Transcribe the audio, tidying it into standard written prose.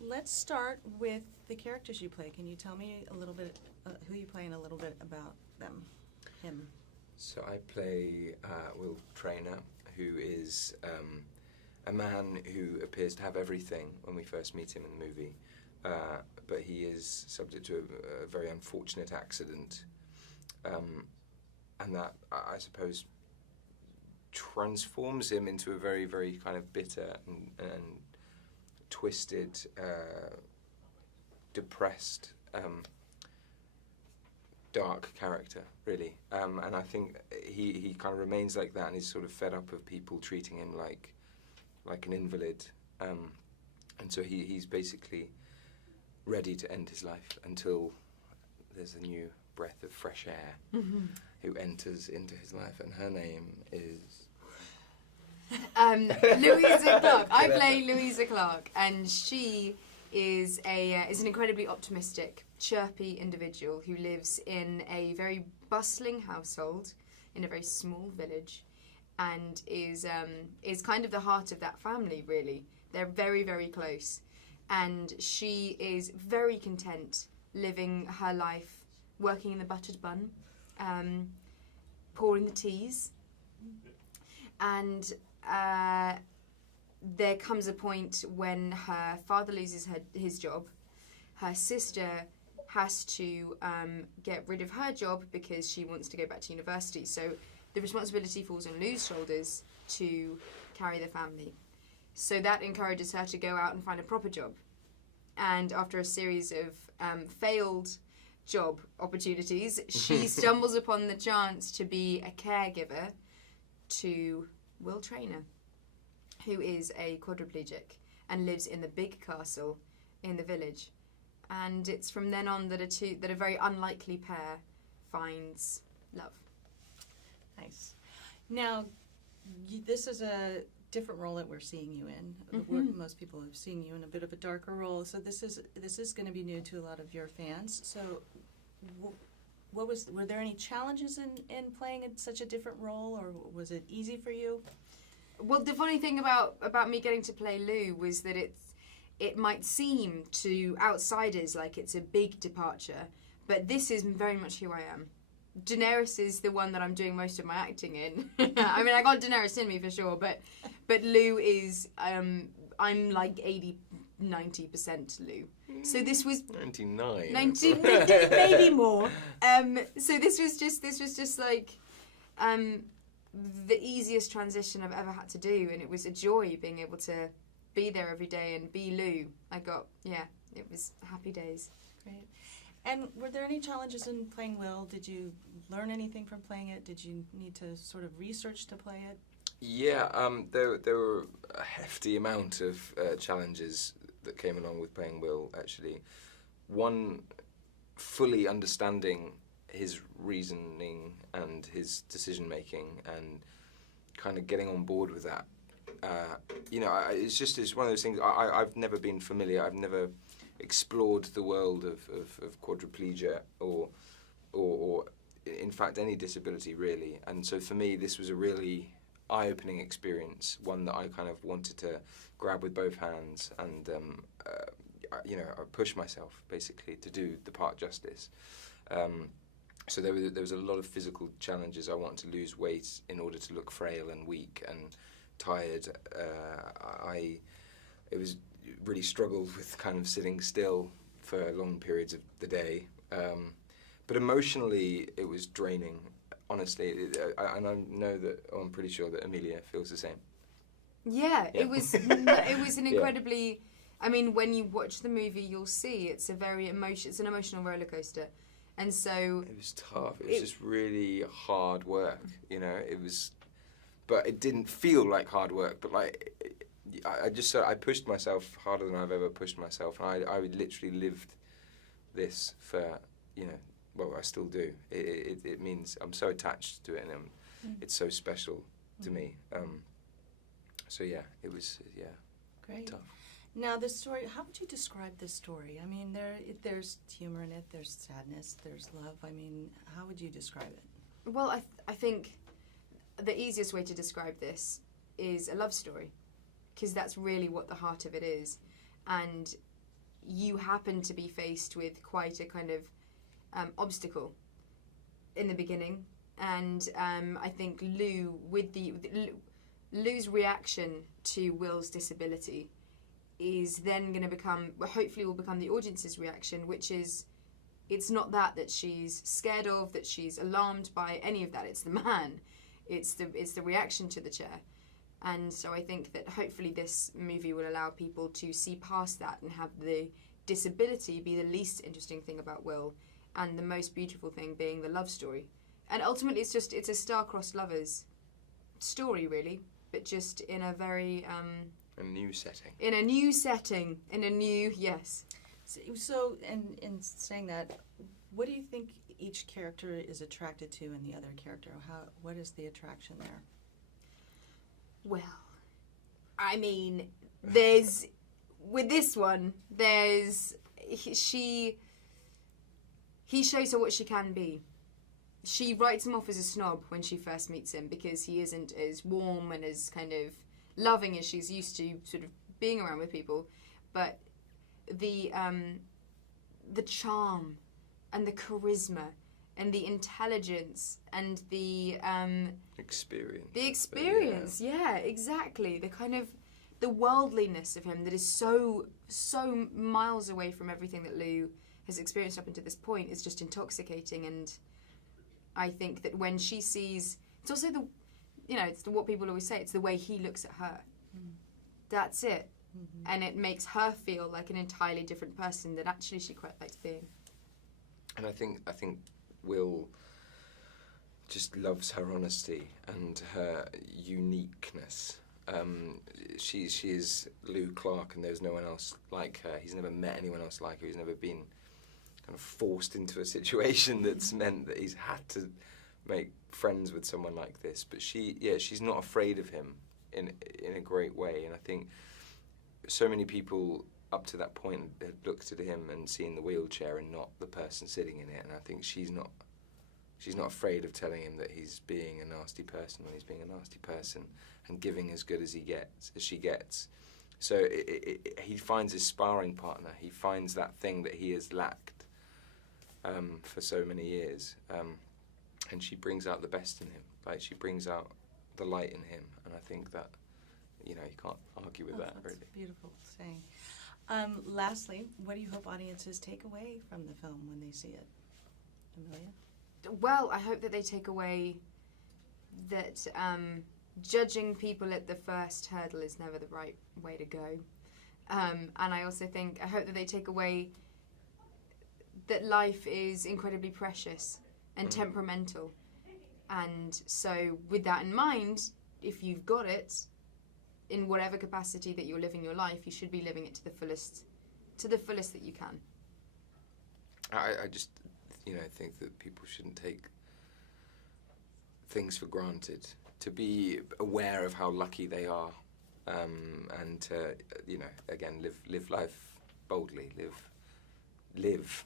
let's start with the characters you play. Can you tell me a little bit who you play and a little bit about them, him? So I play Will Traynor, who is a man who appears to have everything when we first meet him in the movie, but he is subject to a very unfortunate accident, and that, I suppose, transforms him into a very, very kind of bitter and twisted, depressed, dark character, really. And I think he kind of remains like that, and he's sort of fed up of people treating him like an invalid. And so he's basically ready to end his life until there's a new breath of fresh air who enters into his life, and her name is... Louisa Clarke. I play Louisa Clarke, and she is an incredibly optimistic, chirpy individual who lives in a very bustling household in a very small village, and is kind of the heart of that family. Really, they're very, very close, and she is very content living her life, working in the buttered bun, pouring the teas, and there comes a point when her father loses his job. Her sister has to get rid of her job because she wants to go back to university. So the responsibility falls on Lou's shoulders to carry the family. So that encourages her to go out and find a proper job. And after a series of failed job opportunities, she stumbles upon the chance to be a caregiver to Will Traynor, who is a quadriplegic and lives in the big castle in the village. And it's from then on that a very unlikely pair finds love. Nice. Now, this is a different role that we're seeing you in. Most people have seen you in a bit of a darker role, so this is going to be new to a lot of your fans. So, were there any challenges in playing in such a different role, or was it easy for you? Well, the funny thing about me getting to play Lou was that it might seem to outsiders like it's a big departure, but this is very much who I am. Daenerys is the one that I'm doing most of my acting in. I mean, I got Daenerys in me for sure, but Lou is, I'm like 90% Lou. So this was 99. 90, maybe more. So this was just like the easiest transition I've ever had to do, and it was a joy being able to be there every day and be Lou. It was happy days. Great. And were there any challenges in playing Will? Did you learn anything from playing it? Did you need to sort of research to play it? Yeah, there were a hefty amount of challenges that came along with playing Will, actually. One, fully understanding his reasoning and his decision-making and kind of getting on board with that. It's one of those things, I've never been familiar, I've never explored the world of quadriplegia or in fact any disability really, and so for me this was a really eye-opening experience, one that I kind of wanted to grab with both hands and I pushed myself basically to do the part justice. So there was a lot of physical challenges. I wanted to lose weight in order to look frail and weak and tired. It was really struggled with kind of sitting still for long periods of the day. But emotionally, it was draining, honestly. And I know that, I'm pretty sure that Emilia feels the same. Yeah. It was an incredibly... Yeah. I mean, when you watch the movie, you'll see it's an emotional roller coaster. And so... It was tough. It was just really hard work, It was... But it didn't feel like hard work, but like... I pushed myself harder than I've ever pushed myself, and I literally lived this for, well, I still do. It means I'm so attached to it, and it's so special to me. So yeah, it was great. Tough. Now the story, how would you describe this story? I mean, there's humor in it, there's sadness, there's love. I mean, how would you describe it? Well, I think the easiest way to describe this is a love story, because that's really what the heart of it is. And you happen to be faced with quite a kind of obstacle in the beginning, and I think Lou's reaction to Will's disability is then going to become, hopefully will become the audience's reaction, which is, it's not that she's scared of, that she's alarmed by, any of that. It's the man. It's the reaction to the chair. And so I think that hopefully this movie will allow people to see past that and have the disability be the least interesting thing about Will, and the most beautiful thing being the love story. And ultimately it's a star-crossed lovers story, really, but just in a very... a new setting. In a new setting. In a new... Yes. So, in saying that, what do you think each character is attracted to in the other character? What is the attraction there? Well, I mean, there's... With this one, there's... He shows her what she can be. She writes him off as a snob when she first meets him because he isn't as warm and as kind of loving as she's used to sort of being around with people. But the charm and the charisma and the intelligence and the experience. The experience, yeah, exactly. The kind of the worldliness of him that is so miles away from everything that Lou has experienced up until this point is just intoxicating. And I think that when she sees, it's also what people always say, it's the way he looks at her. Mm. That's it. Mm-hmm. And it makes her feel like an entirely different person that actually she quite likes being. And I think Will just loves her honesty and her uniqueness. She is Lou Clarke, and there's no one else like her. He's never met anyone else like her. He's never been kind of forced into a situation that's meant that he's had to make friends with someone like this. But she's not afraid of him in a great way. And I think so many people up to that point had looked at him and seen the wheelchair and not the person sitting in it. And I think she's not afraid of telling him that he's being a nasty person when he's being a nasty person, and giving as good as she gets. So he finds his sparring partner. He finds that thing that he has lacked for so many years, and she brings out the best in him. Like, she brings out the light in him, and I think that you can't argue with that. That's really beautiful saying. Lastly, what do you hope audiences take away from the film when they see it, Emilia? Well, I hope that they take away that judging people at the first hurdle is never the right way to go. And I also I hope that they take away that life is incredibly precious and temperamental. And so with that in mind, if you've got it, in whatever capacity that you're living your life, you should be living it to the fullest that you can. I just think that people shouldn't take things for granted. To be aware of how lucky they are, and to again live life boldly, live